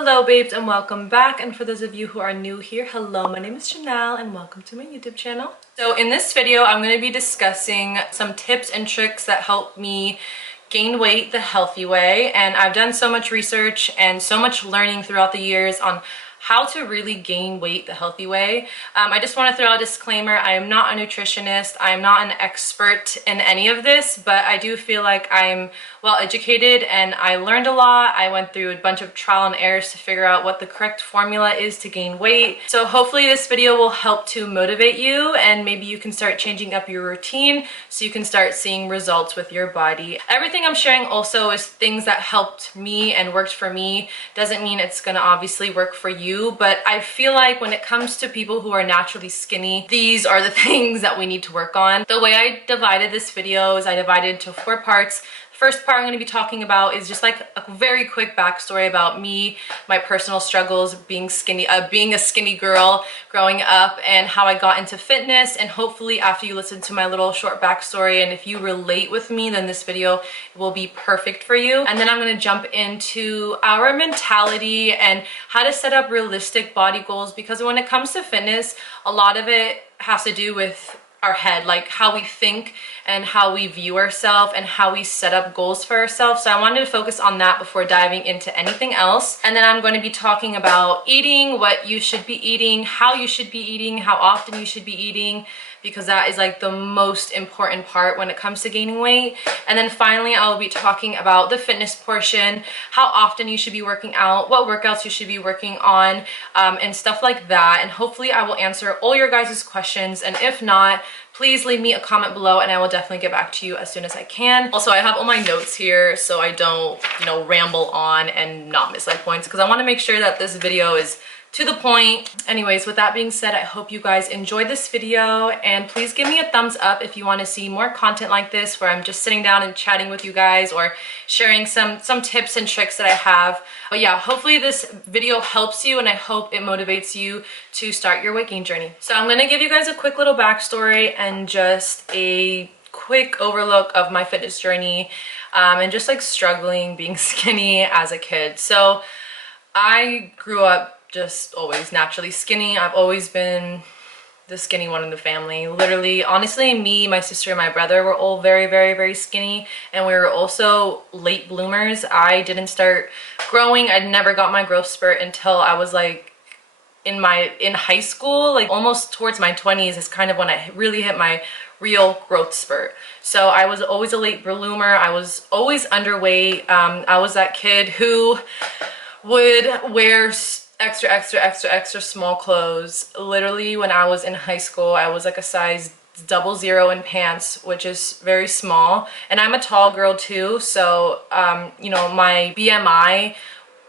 Hello babes and welcome back, and for those of you who are new here, hello, my name is Janelle and welcome to my YouTube channel. So in this video I'm going to be discussing some tips and tricks that help me gain weight the healthy way, and I've done so much research and so much learning throughout the years on how to really gain weight the healthy way. I just want to throw out a disclaimer. I am not a nutritionist. I am not an expert in any of this, but I do feel like I'm well educated and I learned a lot. I went through a bunch of trial and errors to figure out what the correct formula is to gain weight. So hopefully this video will help to motivate you, and maybe you can start changing up your routine so you can start seeing results with your body. Everything I'm sharing also is things that helped me and worked for me. Doesn't mean it's gonna obviously work for you, but I feel like when it comes to people who are naturally skinny, these are the things that we need to work on. The way I divided this video is I divided it into 4 parts. First part I'm going to be talking about is just like a very quick backstory about me, my personal struggles being skinny, being a skinny girl growing up, and how I got into fitness. And hopefully after you listen to my little short backstory, and if you relate with me, then this video will be perfect for you. And then I'm going to jump into our mentality and how to set up realistic body goals, because when it comes to fitness, a lot of it has to do with our head, like how we think and how we view ourselves and how we set up goals for ourselves. So I wanted to focus on that before diving into anything else. And then I'm going to be talking about eating, what you should be eating, how you should be eating, how often you should be eating, because that is like the most important part when it comes to gaining weight. And then finally I will be talking about the fitness portion, how often you should be working out, what workouts you should be working on, and stuff like that. And hopefully I will answer all your guys' questions, and if not, please leave me a comment below and I will definitely get back to you as soon as I can. Also, I have all my notes here so I don't, ramble on and not miss my points, because I want to make sure that this video is to the point. Anyways, with that being said, I hope you guys enjoyed this video, and please give me a thumbs up if you want to see more content like this where I'm just sitting down and chatting with you guys or sharing some tips and tricks that I have. But yeah, hopefully this video helps you and I hope it motivates you to start your weight gain journey. So I'm going to give you guys a quick little backstory and just a quick overlook of my fitness journey, and just like struggling being skinny as a kid. So I grew up just always naturally skinny. I've always been the skinny one in the family. Literally, honestly, me, my sister, and my brother were all very, very, very skinny, and we were also late bloomers. I didn't start growing. I never got my growth spurt until I was like in high school, like almost towards my 20s is kind of when I really hit my real growth spurt. So I was always a late bloomer. I was always underweight. I was that kid who would wear extra small clothes. Literally, when I was in high school, I was like a size 00 in pants, which is very small, and I'm a tall girl too, so my BMI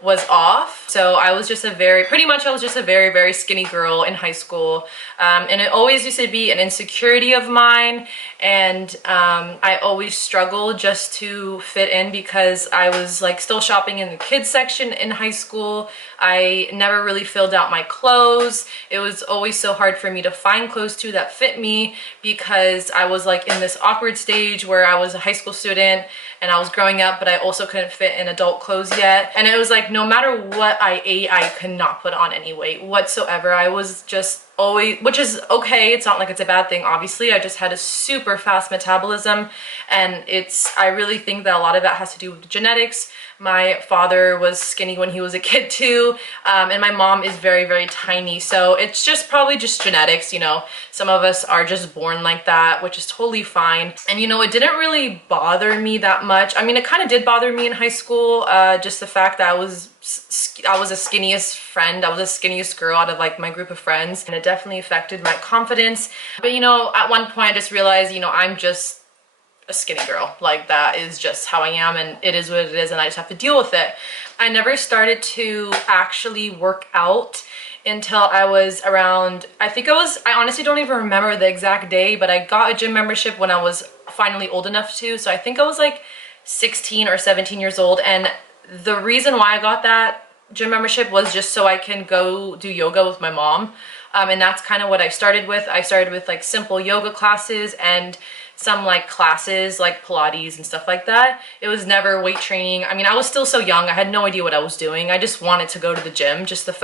was off. So I was just pretty much I was just a very, very skinny girl in high school, and it always used to be an insecurity of mine, and I always struggled just to fit in because I was like still shopping in the kids section in high school. I never really filled out my clothes. It was always so hard for me to find clothes too that fit me, because I was like in this awkward stage where I was a high school student and I was growing up, but I also couldn't fit in adult clothes yet. And it was like no matter what I ate, I could not put on any weight whatsoever. I was just always, which is okay, it's not like it's a bad thing, obviously. I just had a super fast metabolism, and I really think that a lot of that has to do with genetics. My father was skinny when he was a kid too, and my mom is very, very tiny, so it's just probably just genetics. Some of us are just born like that, which is totally fine. And it didn't really bother me that much. I mean, it kind of did bother me in high school, just the fact that I was the skinniest friend. I was the skinniest girl out of like my group of friends, and it definitely affected my confidence. But at one point I just realized, I'm just a skinny girl. Like, that is just how I am, and it is what it is, and I just have to deal with it. I never started to actually work out until I was around, I honestly don't even remember the exact day, but I got a gym membership when I was finally old enough to. So I think I was like 16 or 17 years old, and the reason why I got that gym membership was just so I can go do yoga with my mom. And that's kind of what I started with. I started with like simple yoga classes, and some like classes like Pilates and stuff like that. It was never weight training. I mean, I was still so young. I had no idea what I was doing. I just wanted to go to the gym. Just the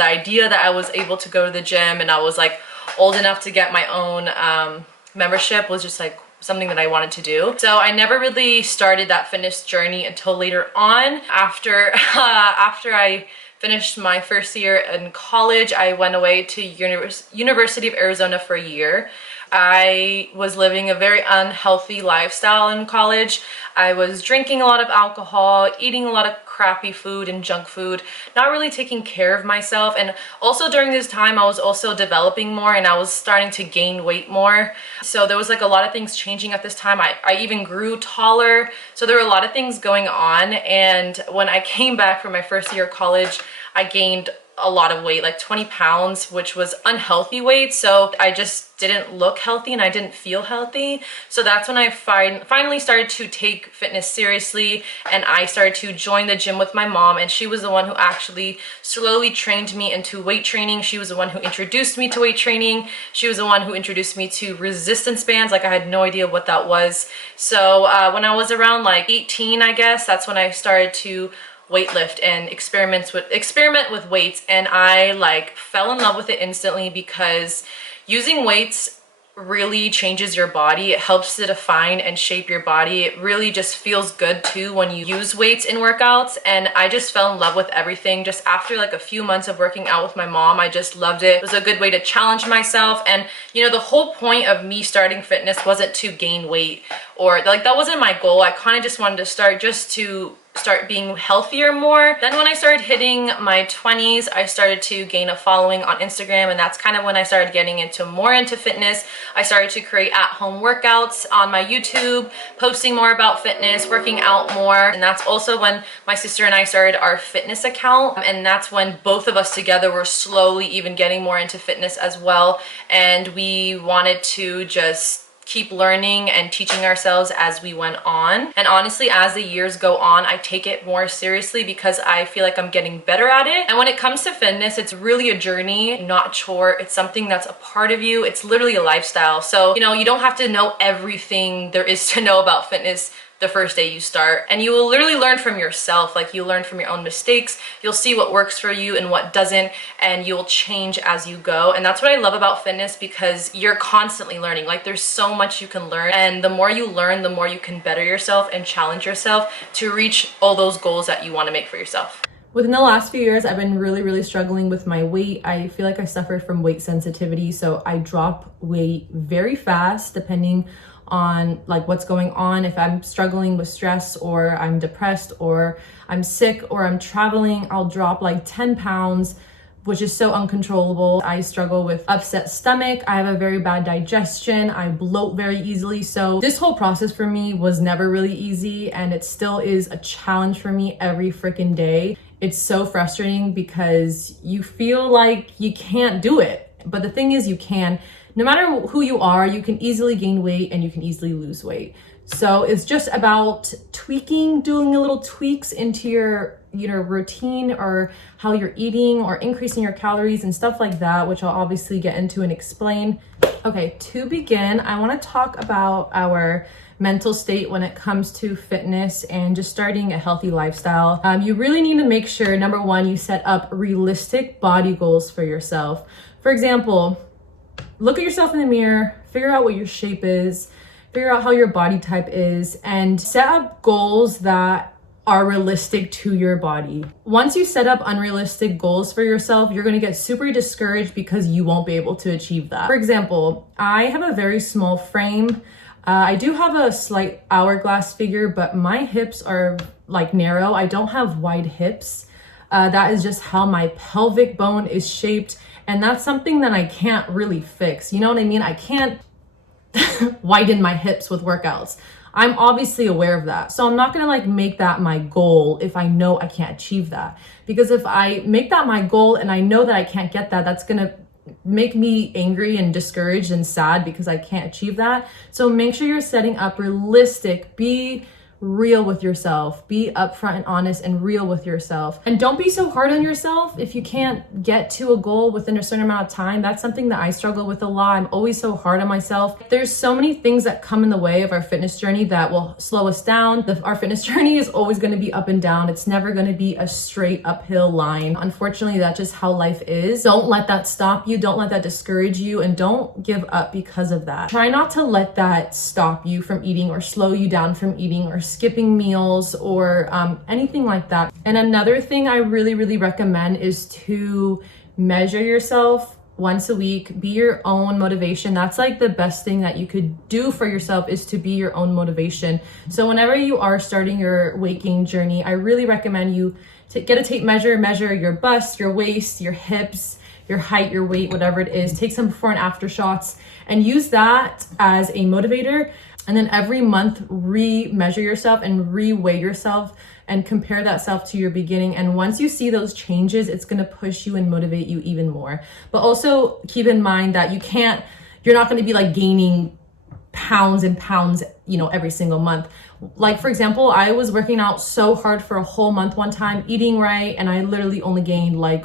idea that I was able to go to the gym and I was like old enough to get my own membership was just like something that I wanted to do. So I never really started that fitness journey until later on. After I finished my first year in college, I went away to University of Arizona for a year. I was living a very unhealthy lifestyle in college. I was drinking a lot of alcohol, eating a lot of crappy food and junk food, not really taking care of myself. And also during this time, I was also developing more and I was starting to gain weight more. So there was like a lot of things changing at this time. I even grew taller. So there were a lot of things going on. And when I came back from my first year of college, I gained a lot of weight, like 20 pounds, which was unhealthy weight. So I just didn't look healthy and I didn't feel healthy. So that's when I finally started to take fitness seriously, and I started to join the gym with my mom, and she was the one who actually slowly trained me into weight training. She was the one who introduced me to weight training. She was the one who introduced me to resistance bands. Like I had no idea what that was. So when I was around like 18, I guess, that's when I started to weightlift and experiment with weights, and I like fell in love with it instantly because using weights really changes your body. It helps to define and shape your body. It really just feels good too when you use weights in workouts, and I just fell in love with everything. Just after like a few months of working out with my mom, I just loved it. It was a good way to challenge myself, and you know, the whole point of me starting fitness wasn't to gain weight, or like that wasn't my goal. I kind of just wanted to start just to start being healthier more. Then when I started hitting my 20s, I started to gain a following on Instagram, and that's kind of when I started getting more into fitness. I started to create at-home workouts on my YouTube, posting more about fitness, working out more. And that's also when my sister and I started our fitness account, and that's when both of us together were slowly even getting more into fitness as well. And we wanted to just keep learning and teaching ourselves as we went on. And honestly, as the years go on, I take it more seriously because I feel like I'm getting better at it. And when it comes to fitness, it's really a journey, not a chore. It's something that's a part of you. It's literally a lifestyle. So, you know, you don't have to know everything there is to know about fitness the first day you start, and you will literally learn from yourself. Like you learn from your own mistakes, you'll see what works for you and what doesn't, and you'll change as you go. And that's what I love about fitness, because you're constantly learning. Like there's so much you can learn, and the more you learn, the more you can better yourself and challenge yourself to reach all those goals that you want to make for yourself. Within the last few years, I've been really struggling with my weight. I feel like I suffered from weight sensitivity, so I drop weight very fast depending on like what's going on. If I'm struggling with stress, or I'm depressed, or I'm sick, or I'm traveling, I'll drop like 10 pounds, which is so uncontrollable. I struggle with upset stomach. I have a very bad digestion. I bloat very easily. So this whole process for me was never really easy, and it still is a challenge for me every freaking day. It's so frustrating because you feel like you can't do it. But the thing is, you can. No matter who you are, you can easily gain weight and you can easily lose weight. So it's just about tweaking, doing a little tweaks into your routine, or how you're eating, or increasing your calories and stuff like that, which I'll obviously get into and explain. Okay, to begin, I want to talk about our mental state when it comes to fitness and just starting a healthy lifestyle. You really need to make sure, number one, you set up realistic body goals for yourself. For example, look at yourself in the mirror, figure out what your shape is, figure out how your body type is, and set up goals that are realistic to your body. Once you set up unrealistic goals for yourself, you're gonna get super discouraged because you won't be able to achieve that. For example, I have a very small frame. I do have a slight hourglass figure, but my hips are like narrow. I don't have wide hips. That is just how my pelvic bone is shaped. And that's something that I can't really fix. You know what I mean? I can't widen my hips with workouts. I'm obviously aware of that. So I'm not gonna like make that my goal if I know I can't achieve that. Because if I make that my goal and I know that I can't get that, that's gonna make me angry and discouraged and sad because I can't achieve that. So make sure you're setting up realistic, be real with yourself. Be upfront and honest and real with yourself. And don't be so hard on yourself if you can't get to a goal within a certain amount of time. That's something that I struggle with a lot. I'm always so hard on myself. There's so many things that come in the way of our fitness journey that will slow us down. Our fitness journey is always going to be up and down. It's never going to be a straight uphill line. Unfortunately, that's just how life is. Don't let that stop you. Don't let that discourage you, and don't give up because of that. Try not to let that stop you from eating or slow you down from eating or skipping meals or anything like that. And another thing I really recommend is to measure yourself once a week. Be your own motivation. That's like the best thing that you could do for yourself, is to be your own motivation. So whenever you are starting your weight gain journey, I really recommend you to get a tape measure, measure your bust, your waist, your hips, your height, your weight, whatever it is. Take some before and after shots and use that as a motivator. And then every month, re-measure yourself and re-weigh yourself and compare that self to your beginning. And once you see those changes, it's gonna push you and motivate you even more. But also keep in mind that you're not gonna be like gaining pounds and pounds, every single month. Like for example, I was working out so hard for a whole month one time, eating right, and I literally only gained like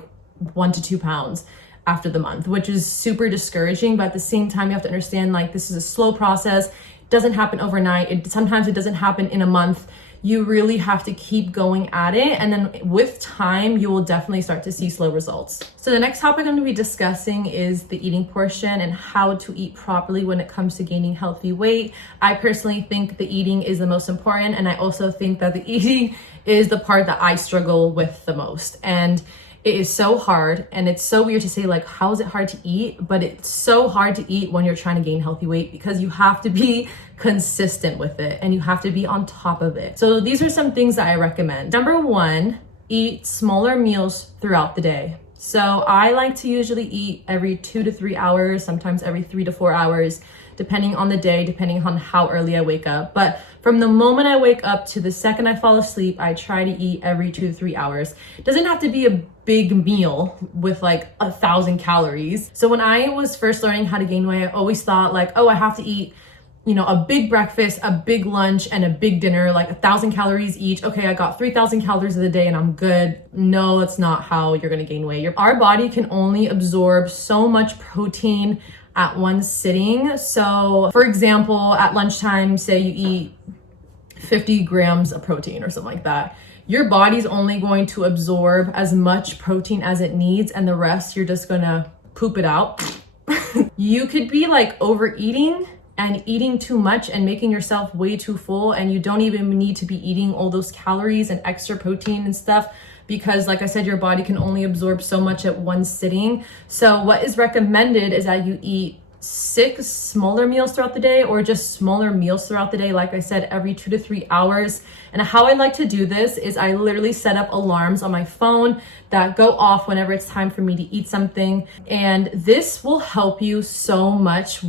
1 to 2 pounds after the month, which is super discouraging. But at the same time, you have to understand, like, this is a slow process. It doesn't happen overnight. Sometimes it doesn't happen in a month. You really have to keep going at it. And then with time, you will definitely start to see slow results. So the next topic I'm gonna be discussing is the eating portion and how to eat properly when it comes to gaining healthy weight. I personally think the eating is the most important. And I also think that the eating is the part that I struggle with the most. And it is so hard, and it's so weird to say, like, how is it hard to eat? But it's so hard to eat when you're trying to gain healthy weight, because you have to be consistent with it and you have to be on top of it. So these are some things that I recommend. Number 1, eat smaller meals throughout the day. So I like to usually eat every 2 to 3 hours, sometimes every 3 to 4 hours, depending on the day, depending on how early I wake up. But from the moment I wake up to the second I fall asleep, I try to eat every 2 to 3 hours. It doesn't have to be a big meal with like 1,000 calories. So when I was first learning how to gain weight, I always thought like, oh, I have to eat, a big breakfast, a big lunch, and a big dinner, like 1,000 calories each. Okay, I got 3,000 calories of the day and I'm good. No, that's not how you're gonna gain weight. Our body can only absorb so much protein at one sitting. So for example, at lunchtime, say you eat 50 grams of protein or something like that. Your body's only going to absorb as much protein as it needs, and the rest you're just gonna poop it out. You could be like overeating and eating too much and making yourself way too full, and you don't even need to be eating all those calories and extra protein and stuff, because like I said, your body can only absorb so much at one sitting. So what is recommended is that you eat 6 smaller meals throughout the day, or just smaller meals throughout the day, like I said, every 2 to 3 hours. And how I like to do this is I literally set up alarms on my phone that go off whenever it's time for me to eat something. And this will help you so much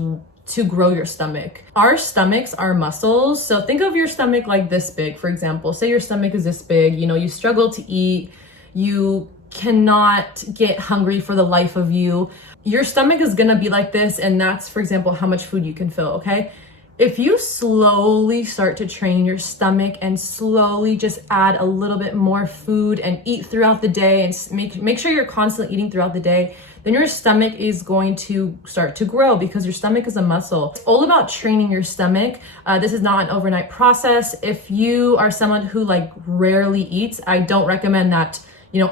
to grow your stomach. Our stomachs are muscles. So think of your stomach like this big, for example. Say your stomach is this big, you struggle to eat, you cannot get hungry for the life of you. Your stomach is gonna be like this, and that's, for example, how much food you can fill, okay? If you slowly start to train your stomach and slowly just add a little bit more food and eat throughout the day, and make sure you're constantly eating throughout the day, then your stomach is going to start to grow, because your stomach is a muscle. It's all about training your stomach. This is not an overnight process. If you are someone who like rarely eats, I don't recommend that,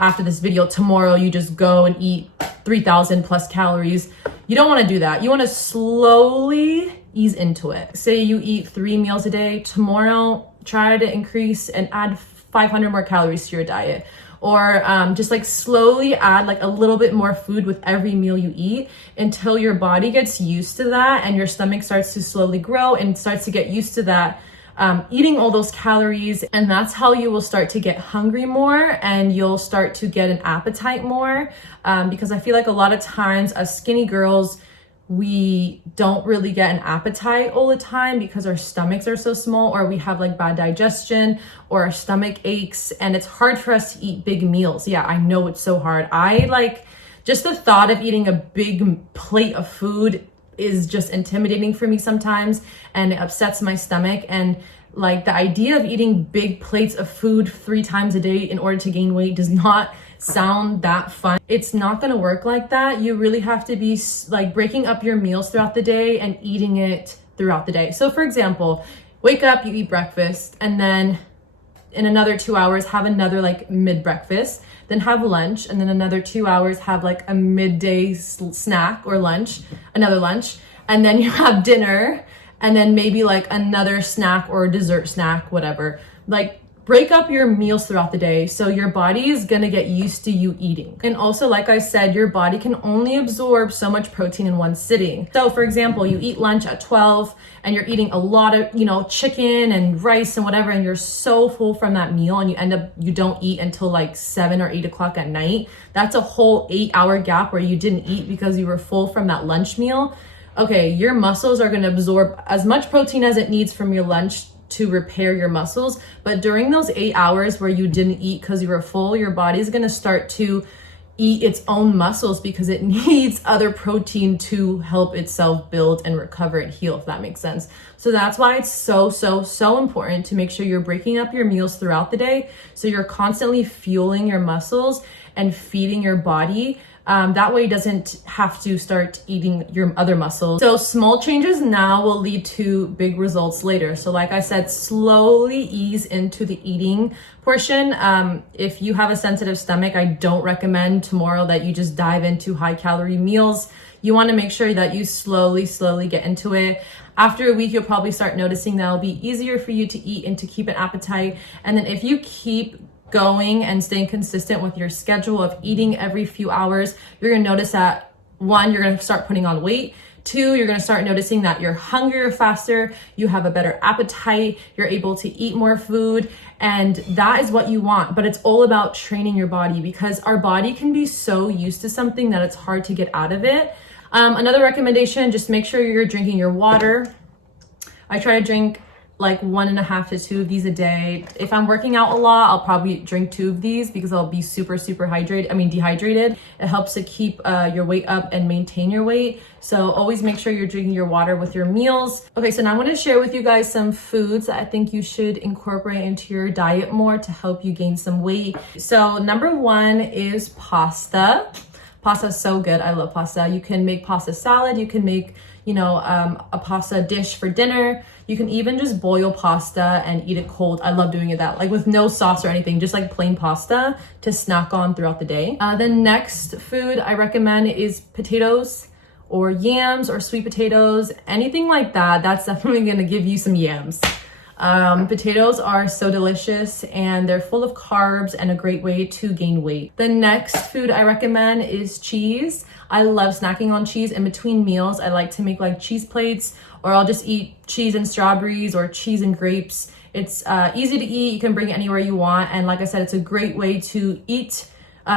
after this video, tomorrow you just go and eat 3,000 plus calories. You don't want to do that. You want to slowly ease into it. Say you eat 3 meals a day. Tomorrow, try to increase and add 500 more calories to your diet. Or just like slowly add like a little bit more food with every meal you eat, until your body gets used to that and your stomach starts to slowly grow and starts to get used to that, eating all those calories. And that's how you will start to get hungry more, and you'll start to get an appetite more. Because I feel like a lot of times as skinny girls, we don't really get an appetite all the time because our stomachs are so small, or we have like bad digestion, or our stomach aches, and it's hard for us to eat big meals. Yeah, I know it's so hard. I like just the thought of eating a big plate of food is just intimidating for me sometimes, and it upsets my stomach. And like the idea of eating big plates of food 3 times a day in order to gain weight does not sound that fun. It's not gonna work like that. You really have to be like breaking up your meals throughout the day and eating it throughout the day. So for example, wake up, you eat breakfast, and then in another 2 hours have another like mid breakfast, then have lunch, and then another 2 hours have like a midday snack or lunch, another lunch, and then you have dinner, and then maybe like another snack or dessert snack, whatever. Like break up your meals throughout the day so your body is gonna get used to you eating. And also, like I said, your body can only absorb so much protein in one sitting. So for example, you eat lunch at 12 and you're eating a lot of, chicken and rice and whatever, and you're so full from that meal, and you don't eat until like 7 or 8 o'clock at night. That's a whole 8-hour gap where you didn't eat because you were full from that lunch meal. Okay, your muscles are gonna absorb as much protein as it needs from your lunch to repair your muscles. But during those 8 hours where you didn't eat because you were full, your body's gonna start to eat its own muscles because it needs other protein to help itself build and recover and heal, if that makes sense. So that's why it's so important to make sure you're breaking up your meals throughout the day so you're constantly fueling your muscles and feeding your body. That way it doesn't have to start eating your other muscles. So small changes now will lead to big results later. So like I said, slowly ease into the eating portion. If you have a sensitive stomach, I don't recommend tomorrow that you just dive into high calorie meals. You want to make sure that you slowly get into it. After a week, you'll probably start noticing that it'll be easier for you to eat and to keep an appetite. And then if you keep going and staying consistent with your schedule of eating every few hours, you're gonna notice that 1, you're gonna start putting on weight. 2, you're gonna start noticing that you're hungrier faster, you have a better appetite, you're able to eat more food, and that is what you want. But it's all about training your body, because our body can be so used to something that it's hard to get out of it. Another recommendation, just make sure you're drinking your water. I try to drink like 1.5 to 2 of these a day. If I'm working out a lot, I'll probably drink 2 of these because I'll be super dehydrated. It helps to keep your weight up and maintain your weight. So always make sure you're drinking your water with your meals. Okay, so now I want to share with you guys some foods that I think you should incorporate into your diet more to help you gain some weight. So number 1 is pasta. Pasta is so good. I love pasta. You can make pasta salad. You can make, a pasta dish for dinner. You can even just boil pasta and eat it cold. I love doing it that, like with no sauce or anything, just like plain pasta to snack on throughout the day. The next food I recommend is potatoes or yams or sweet potatoes, anything like that. That's definitely gonna give you some yams. Potatoes are so delicious and they're full of carbs and a great way to gain weight. The next food I recommend is cheese. I love snacking on cheese in between meals. I like to make like cheese plates, or I'll just eat cheese and strawberries or cheese and grapes. It's easy to eat. You can bring it anywhere you want. And like I said, it's a great way to eat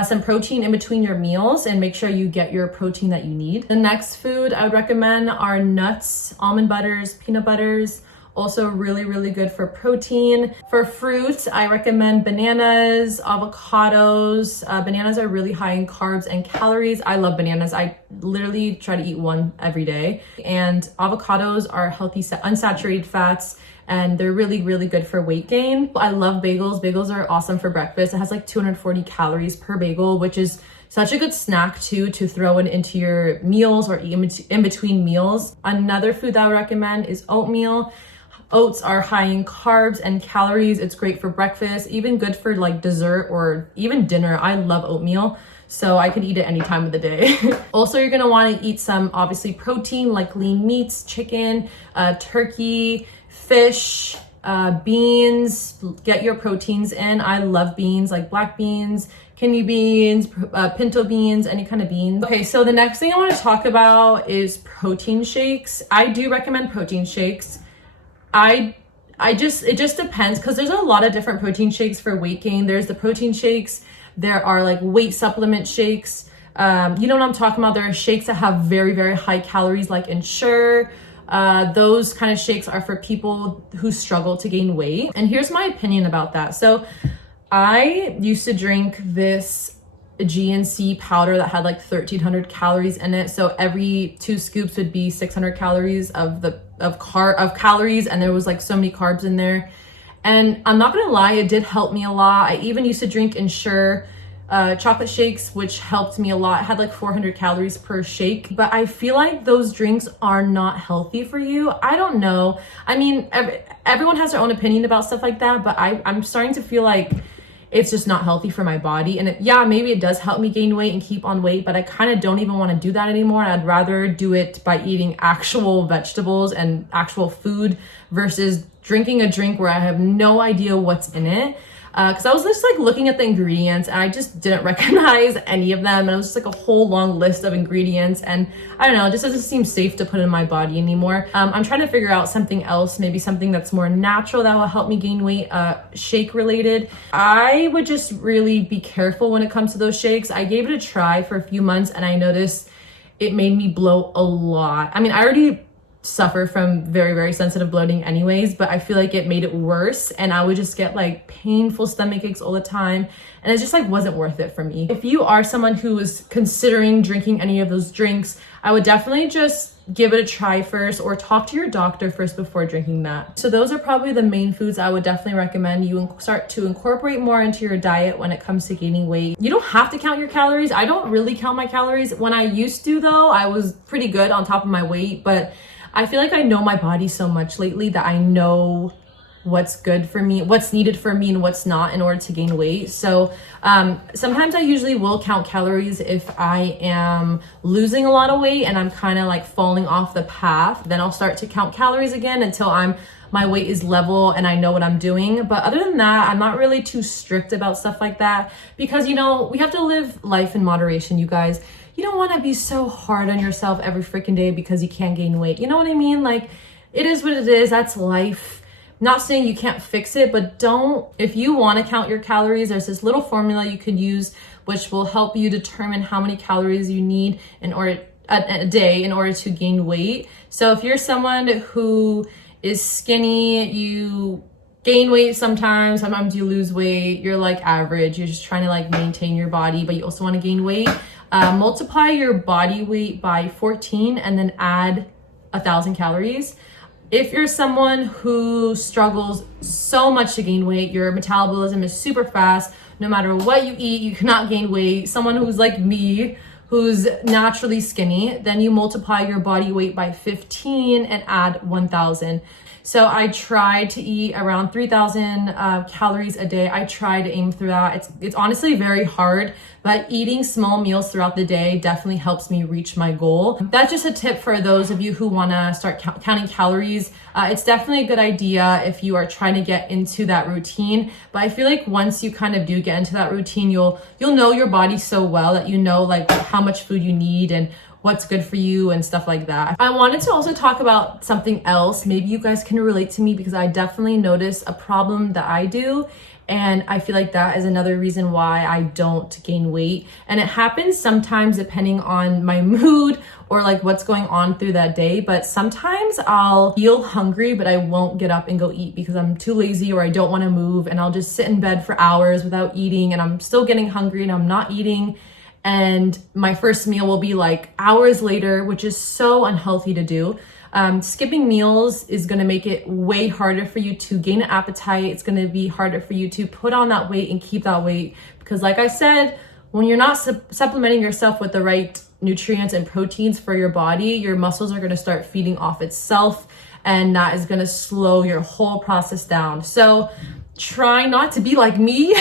some protein in between your meals and make sure you get your protein that you need. The next food I would recommend are nuts, almond butters, peanut butters. Also really good for protein. For fruit, I recommend bananas, avocados. Bananas are really high in carbs and calories. I love bananas. I literally try to eat 1 every day. And avocados are healthy unsaturated fats, and they're really good for weight gain. I love bagels. Bagels are awesome for breakfast. It has like 240 calories per bagel, which is such a good snack too, to throw it into your meals or eat in between meals. Another food that I would recommend is oatmeal. Oats are high in carbs and calories. It's great for breakfast, even good for like dessert or even dinner. I love oatmeal, so I could eat it any time of the day. Also, you're gonna wanna eat some obviously protein like lean meats, chicken, turkey, fish, beans. Get your proteins in. I love beans, like black beans, kidney beans, pinto beans, any kind of beans. Okay, so the next thing I wanna talk about is protein shakes. I do recommend protein shakes. It just depends, because there's a lot of different protein shakes for weight gain. There's the protein shakes, there are like weight supplement shakes. You know what I'm talking about? There are shakes that have very high calories like Ensure. Those kind of shakes are for people who struggle to gain weight. And here's my opinion about that. So I used to drink this a GNC powder that had like 1,300 calories in it. So every 2 scoops would be 600 calories of calories, and there was like so many carbs in there. And I'm not gonna lie, it did help me a lot. I even used to drink Ensure chocolate shakes, which helped me a lot. It had like 400 calories per shake, but I feel like those drinks are not healthy for you. I don't know. I mean, everyone has their own opinion about stuff like that, but I'm starting to feel like it's just not healthy for my body. And yeah, maybe it does help me gain weight and keep on weight, but I kind of don't even want to do that anymore. I'd rather do it by eating actual vegetables and actual food versus drinking a drink where I have no idea what's in it. Because I was just like looking at the ingredients and I just didn't recognize any of them. And it was just like a whole long list of ingredients. And I don't know, it just doesn't seem safe to put in my body anymore. I'm trying to figure out something else, maybe something that's more natural that will help me gain weight, shake related. I would just really be careful when it comes to those shakes. I gave it a try for a few months and I noticed it made me bloat a lot. I mean, I already suffer from very, very sensitive bloating anyways, but I feel like it made it worse and I would just get like painful stomach aches all the time, and it just like wasn't worth it for me. If you are someone who is considering drinking any of those drinks, I would definitely just give it a try first or talk to your doctor first before drinking that. So those are probably the main foods I would definitely recommend you start to incorporate more into your diet when it comes to gaining weight. You don't have to count your calories. I don't really count my calories. When I used to though, I was pretty good on top of my weight, but I feel like I know my body so much lately that I know what's good for me, what's needed for me, and what's not in order to gain weight. So sometimes I usually will count calories if I am losing a lot of weight and I'm kind of like falling off the path. Then I'll start to count calories again until my weight is level and I know what I'm doing. But other than that, I'm not really too strict about stuff like that because, you know, we have to live life in moderation, you guys. You don't want to be so hard on yourself every freaking day because you can't gain weight. You know what I mean? Like, it is what it is. That's life. Not saying you can't fix it, but if you want to count your calories, there's this little formula you can use which will help you determine how many calories you need in order a day in order to gain weight. So if you're someone who is skinny, you gain weight sometimes you lose weight, you're like average, you're just trying to like maintain your body, but you also want to gain weight, multiply your body weight by 14 and then add 1,000 calories. If you're someone who struggles so much to gain weight, your metabolism is super fast, no matter what you eat, you cannot gain weight, someone who's like me, who's naturally skinny, then you multiply your body weight by 15 and add 1,000. So I try to eat around 3,000 calories a day. I try to aim through that. It's honestly very hard, but eating small meals throughout the day definitely helps me reach my goal. That's just a tip for those of you who want to start counting calories. It's definitely a good idea if you are trying to get into that routine. But I feel like once you kind of do get into that routine, you'll know your body so well that you know like how much food you need and what's good for you and stuff like that. I wanted to also talk about something else. Maybe you guys can relate to me because I definitely notice a problem that I do. And I feel like that is another reason why I don't gain weight. And it happens sometimes depending on my mood or like what's going on through that day. But sometimes I'll feel hungry, but I won't get up and go eat because I'm too lazy or I don't want to move. And I'll just sit in bed for hours without eating and I'm still getting hungry and I'm not eating. And my first meal will be like hours later, which is so unhealthy to do. Skipping meals is going to make it way harder for you to gain an appetite. It's going to be harder for you to put on that weight and keep that weight. Because like I said, when you're not supplementing yourself with the right nutrients and proteins for your body, your muscles are going to start feeding off itself. And that is going to slow your whole process down. So try not to be like me.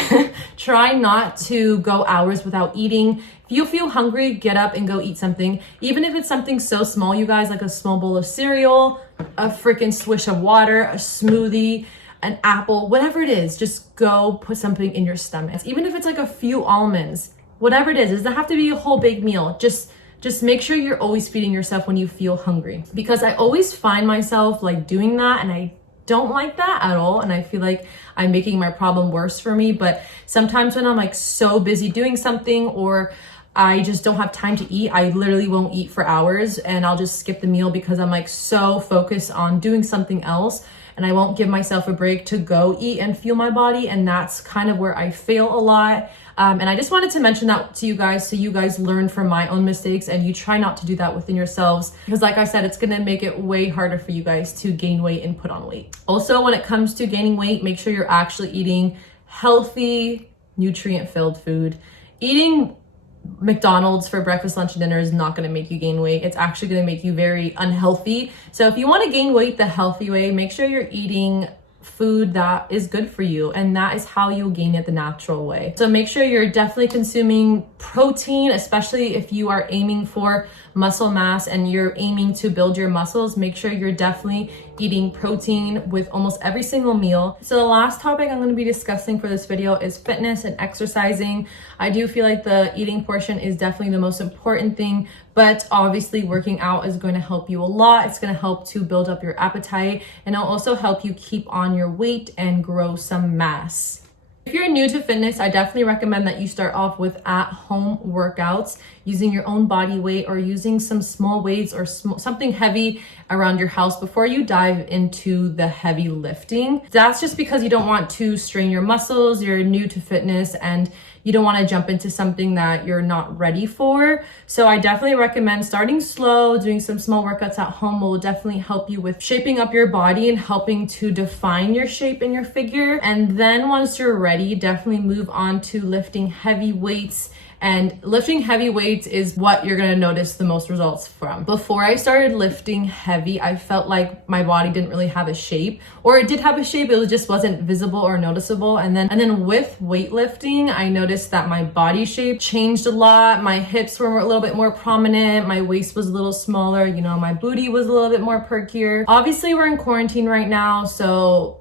Try not to go hours without eating. If you feel hungry, get up and go eat something. Even if it's something so small, you guys, like a small bowl of cereal, a freaking swish of water, a smoothie, an apple, whatever it is, just go put something in your stomach. Even if it's like a few almonds, whatever it doesn't have to be a whole big meal. Just make sure you're always feeding yourself when you feel hungry. Because I always find myself like doing that and I don't like that at all. And I feel like I'm making my problem worse for me. But sometimes when I'm like so busy doing something or I just don't have time to eat, I literally won't eat for hours and I'll just skip the meal because I'm like so focused on doing something else. and I won't give myself a break to go eat and fuel my body. And that's kind of where I fail a lot. And I just wanted to mention that to you guys so you guys learn from my own mistakes and you try not to do that within yourselves, because like I said, it's gonna make it way harder for you guys to gain weight and put on weight. Also, when it comes to gaining weight, make sure you're actually eating healthy, nutrient-filled food. Eating McDonald's for breakfast, lunch, and dinner is not going to make you gain weight. It's actually going to make you very unhealthy. So if you want to gain weight the healthy way, make sure you're eating food that is good for you, and that is how you'll gain it the natural way. So make sure you're definitely consuming protein, especially if you are aiming for muscle mass and you're aiming to build your muscles. Make sure you're definitely eating protein with almost every single meal. So the last topic I'm going to be discussing for this video is fitness and exercising. I do feel like the eating portion is definitely the most important thing, but obviously working out is going to help you a lot. It's going to help to build up your appetite, and it'll also help you keep on your weight and grow some mass. If you're new to fitness, I definitely recommend that you start off with at-home workouts using your own body weight or using some small weights or something heavy around your house before you dive into the heavy lifting. That's just because you don't want to strain your muscles, you're new to fitness, and you don't want to jump into something that you're not ready for. So I definitely recommend starting slow. Doing some small workouts at home will definitely help you with shaping up your body and helping to define your shape and your figure. And then once you're ready, definitely move on to lifting heavy weights. And lifting heavy weights is what you're gonna notice the most results from. Before I started lifting heavy, I felt like my body didn't really have a shape, or it did have a shape, it just wasn't visible or noticeable. And then with weightlifting, I noticed that my body shape changed a lot. My hips were a little bit more prominent, my waist was a little smaller, you know, my booty was a little bit more perkier. Obviously, we're in quarantine right now, so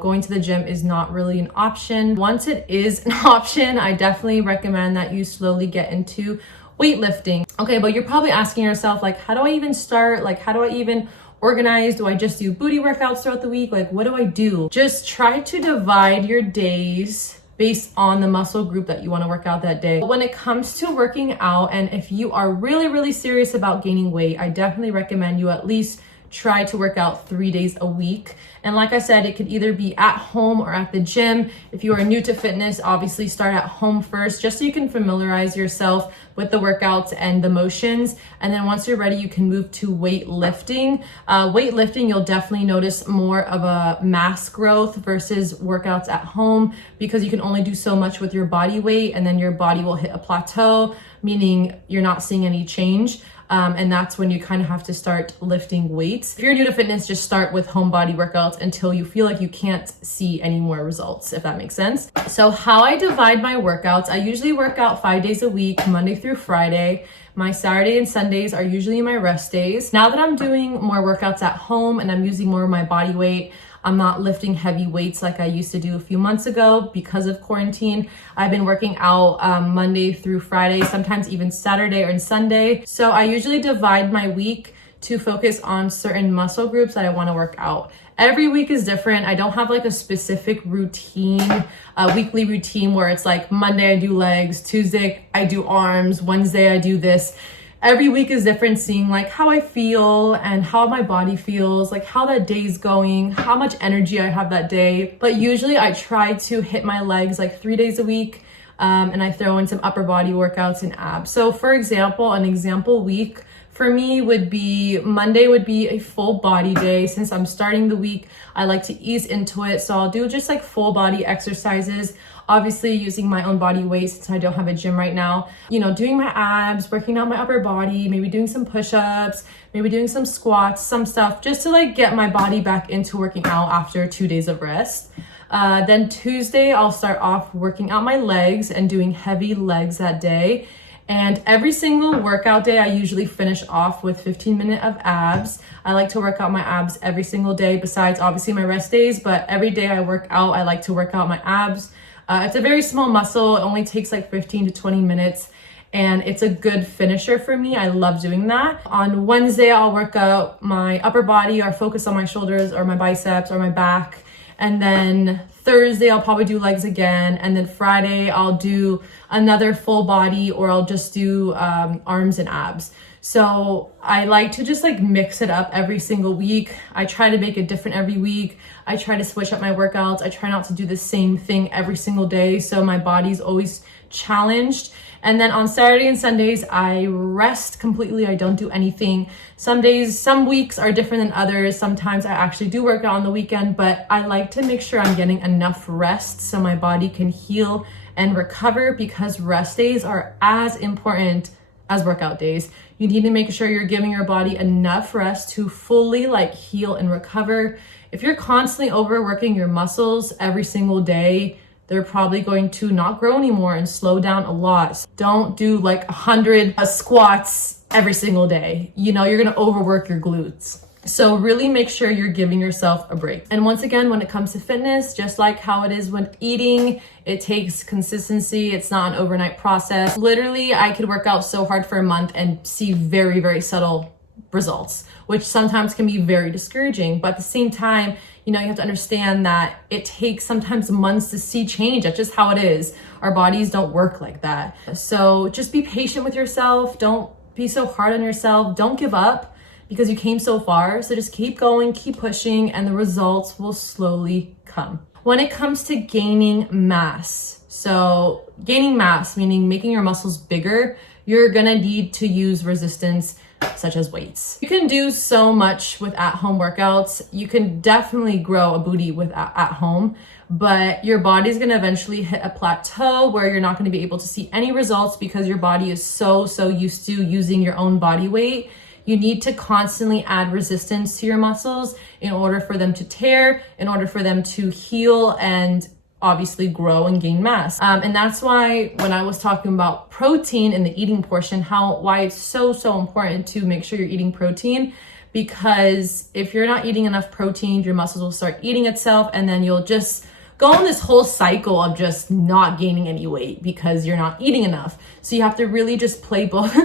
going to the gym is not really an option. Once it is an option, I definitely recommend that you slowly get into weightlifting. Okay, but you're probably asking yourself, like, how do I even start? Like, how do I even organize? Do I just do booty workouts throughout the week? Like, what do I do? Just try to divide your days based on the muscle group that you want to work out that day. When it comes to working out, and if you are really, really serious about gaining weight, I definitely recommend you at least try to work out 3 days a week. And like I said, it could either be at home or at the gym. If you are new to fitness, obviously start at home first, just so you can familiarize yourself with the workouts and the motions. And then once you're ready, you can move to weightlifting. Weightlifting, you'll definitely notice more of a mass growth versus workouts at home, because you can only do so much with your body weight, and then your body will hit a plateau, meaning you're not seeing any change. And that's when you kind of have to start lifting weights. If you're new to fitness, just start with home body workouts until you feel like you can't see any more results, if that makes sense. So how I divide my workouts, I usually work out 5 days a week, Monday through Friday. My Saturday and Sundays are usually my rest days. Now that I'm doing more workouts at home and I'm using more of my body weight, I'm not lifting heavy weights like I used to do a few months ago because of quarantine. I've been working out Monday through Friday, sometimes even Saturday or Sunday. So I usually divide my week to focus on certain muscle groups that I want to work out. Every week is different. I don't have like a specific routine, a weekly routine where it's like Monday I do legs, Tuesday I do arms, Wednesday I do this. Every week is different, seeing like how I feel and how my body feels, like how that day's going, how much energy I have that day. But usually I try to hit my legs like 3 days a week, and I throw in some upper body workouts and abs. So for example, an example week for me would be Monday would be a full body day. Since I'm starting the week, I like to ease into it. So I'll do just like full body exercises, obviously using my own body weight since I don't have a gym right now. Doing my abs, working out my upper body, maybe doing some push-ups, maybe doing some squats, some stuff just to like get my body back into working out after 2 days of rest. Then Tuesday, I'll start off working out my legs and doing heavy legs that day. And every single workout day, I usually finish off with 15 minutes of abs. I like to work out my abs every single day, besides obviously my rest days, but every day I work out, I like to work out my abs. It's a very small muscle. It only takes like 15 to 20 minutes. And it's a good finisher for me. I love doing that. On Wednesday, I'll work out my upper body or focus on my shoulders or my biceps or my back. And then Thursday, I'll probably do legs again. And then Friday, I'll do another full body, or I'll just do arms and abs. So I like to just like mix it up every single week. I try to make it different every week. I try to switch up my workouts. I try not to do the same thing every single day, so my body's always challenged. And then on Saturday and Sundays, I rest completely. I don't do anything. Some days, some weeks are different than others. Sometimes I actually do work out on the weekend, but I like to make sure I'm getting enough rest so my body can heal and recover, because rest days are as important as workout days. You need to make sure you're giving your body enough rest to fully like heal and recover. If you're constantly overworking your muscles every single day, they're probably going to not grow anymore and slow down a lot. So don't do like 100 squats every single day. You know, you're gonna overwork your glutes. So really make sure you're giving yourself a break. And once again, when it comes to fitness, just like how it is with eating, it takes consistency. It's not an overnight process. Literally, I could work out so hard for a month and see very, very subtle results, which sometimes can be very discouraging. But at the same time, you know, you have to understand that it takes sometimes months to see change. That's just how it is. Our bodies don't work like that. So just be patient with yourself. Don't be so hard on yourself. Don't give up, because you came so far. So just keep going, keep pushing, and the results will slowly come. When it comes to gaining mass, so gaining mass, meaning making your muscles bigger, you're gonna need to use resistance such as weights. You can do so much with at-home workouts. You can definitely grow a booty with at home, but your body's gonna eventually hit a plateau where you're not gonna be able to see any results, because your body is so used to using your own body weight. You need to constantly add resistance to your muscles in order for them to tear, in order for them to heal and obviously grow and gain mass. And that's why when I was talking about protein in the eating portion, why it's so important to make sure you're eating protein, because if you're not eating enough protein, your muscles will start eating itself, and then you'll just go on this whole cycle of just not gaining any weight because you're not eating enough. So you have to really just play both.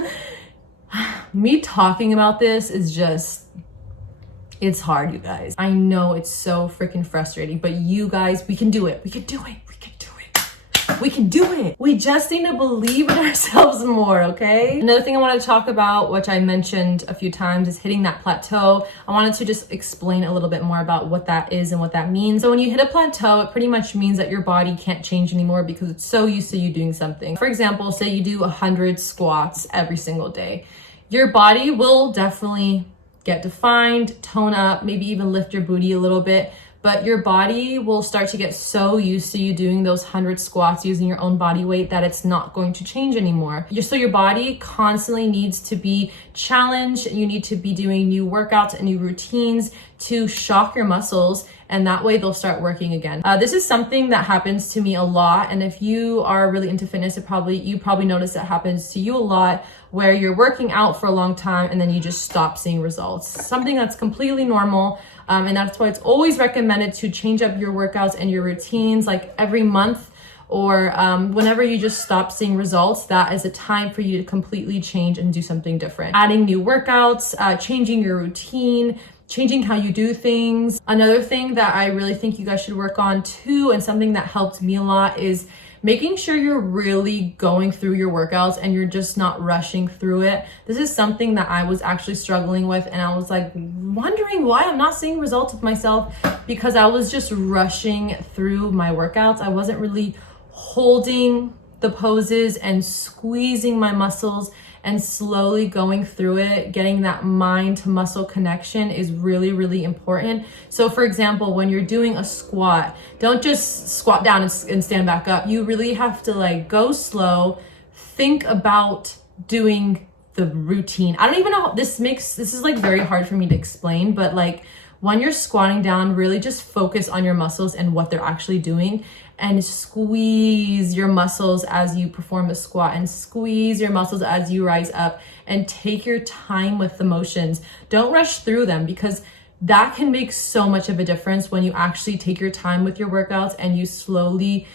Me talking about this is just, it's hard, you guys. I know it's so freaking frustrating, but you guys, we can do it. We can do it. We can do it. We can do it. We just need to believe in ourselves more, okay? Another thing I want to talk about, which I mentioned a few times, is hitting that plateau. I wanted to just explain a little bit more about what that is and what that means. So when you hit a plateau, it pretty much means that your body can't change anymore because it's so used to you doing something. For example, say you do 100 squats every single day. Your body will definitely get defined, tone up, maybe even lift your booty a little bit, but your body will start to get so used to you doing those 100 squats using your own body weight that it's not going to change anymore. So your body constantly needs to be challenged. You need to be doing new workouts and new routines to shock your muscles, and that way they'll start working again. This is something that happens to me a lot, and if you are really into fitness, you probably notice that happens to you a lot, where you're working out for a long time and then you just stop seeing results. Something that's completely normal, and that's why it's always recommended to change up your workouts and your routines like every month, or whenever you just stop seeing results, that is a time for you to completely change and do something different. Adding new workouts, changing your routine, changing how you do things. Another thing that I really think you guys should work on too, and something that helped me a lot, is making sure you're really going through your workouts and you're just not rushing through it. This is something that I was actually struggling with, and I was like wondering why I'm not seeing results with myself, because I was just rushing through my workouts. I wasn't really holding the poses and squeezing my muscles and slowly going through it. Getting that mind to muscle connection is really important. So for example, when you're doing a squat, don't just squat down and stand back up. You really have to like go slow, think about doing the routine. I don't even know, this is like very hard for me to explain, but like when you're squatting down, really just focus on your muscles and what they're actually doing, and squeeze your muscles as you perform the squat, and squeeze your muscles as you rise up, and take your time with the motions. Don't rush through them, because that can make so much of a difference when you actually take your time with your workouts and you slowly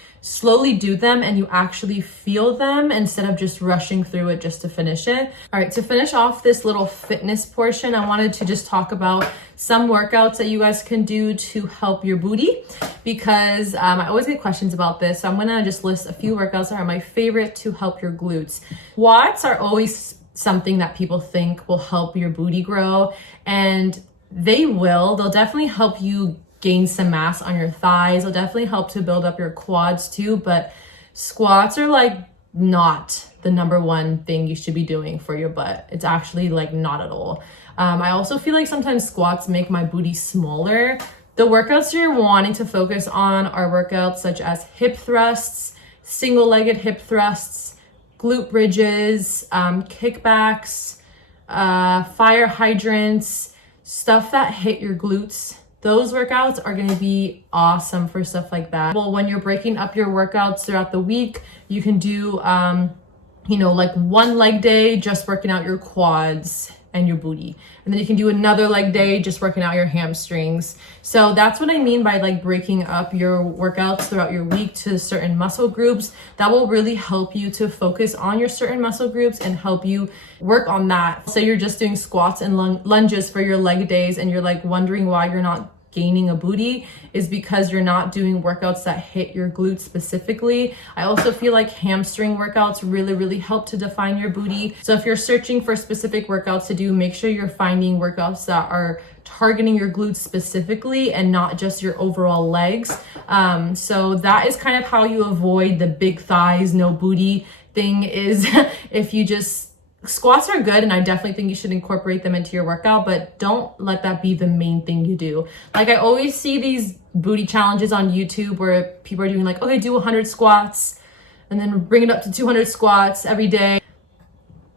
do them and you actually feel them instead of just rushing through it just to finish it. All right, to finish off this little fitness portion, I wanted to just talk about some workouts that you guys can do to help your booty, because I always get questions about this. So I'm gonna just list a few workouts that are my favorite to help your glutes. Squats are always something that people think will help your booty grow, and they'll definitely help you gain some mass on your thighs. They'll definitely help to build up your quads too, but squats are like not the number one thing you should be doing for your butt. It's actually like not at all. I also feel like sometimes squats make my booty smaller. The workouts you're wanting to focus on are workouts such as hip thrusts, single-legged hip thrusts, glute bridges, kickbacks, fire hydrants, stuff that hit your glutes. Those workouts are going to be awesome for stuff like that. Well, when you're breaking up your workouts throughout the week, you can do, like one leg day just working out your quads and your booty. And then you can do another leg day just working out your hamstrings. So that's what I mean by like breaking up your workouts throughout your week to certain muscle groups. That will really help you to focus on your certain muscle groups and help you work on that. Say you're just doing squats and lunges for your leg days and you're like wondering why you're not gaining a booty, is because you're not doing workouts that hit your glutes specifically. I also feel like hamstring workouts really help to define your booty. So if you're searching for specific workouts to do, make sure you're finding workouts that are targeting your glutes specifically and not just your overall legs. So that is kind of how you avoid the big thighs, no booty thing, is if you just squats are good, and I definitely think you should incorporate them into your workout, but don't let that be the main thing you do. Like I always see these booty challenges on YouTube where people are doing like, okay, do 100 squats and then bring it up to 200 squats every day.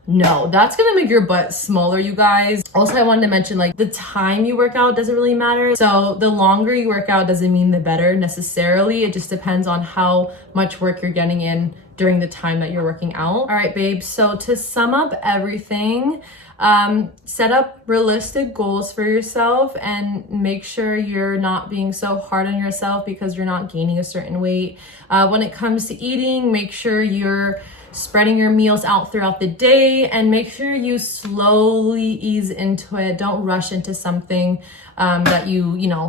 No, that's gonna make your butt smaller, you guys. Also, I wanted to mention like the time you work out doesn't really matter. So the longer you work out doesn't mean the better necessarily. It just depends on how much work you're getting in during the time that you're working out. All right, babes. So to sum up everything, set up realistic goals for yourself and make sure you're not being so hard on yourself because you're not gaining a certain weight. When it comes to eating, make sure you're spreading your meals out throughout the day and make sure you slowly ease into it. Don't rush into something that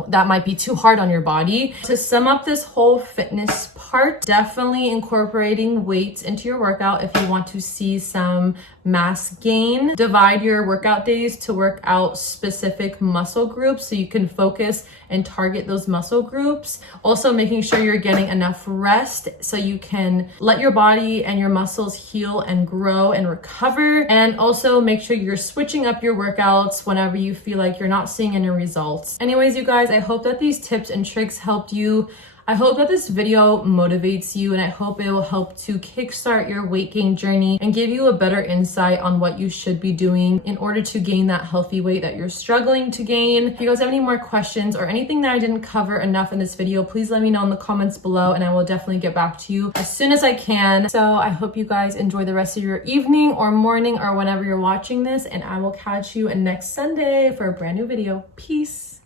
that might be too hard on your body. To sum up this whole fitness part, definitely incorporating weights into your workout if you want to see some mass gain. Divide your workout days to work out specific muscle groups so you can focus and target those muscle groups. Also making sure you're getting enough rest so you can let your body and your muscles heal and grow and recover. And also make sure you're switching up your workouts whenever you feel like you're not seeing any results. Anyways, you guys, I hope that these tips and tricks helped you. I hope that this video motivates you, and I hope it will help to kickstart your weight gain journey and give you a better insight on what you should be doing in order to gain that healthy weight that you're struggling to gain. If you guys have any more questions or anything that I didn't cover enough in this video, please let me know in the comments below and I will definitely get back to you as soon as I can. So I hope you guys enjoy the rest of your evening or morning or whenever you're watching this, and I will catch you next Sunday for a brand new video. Peace.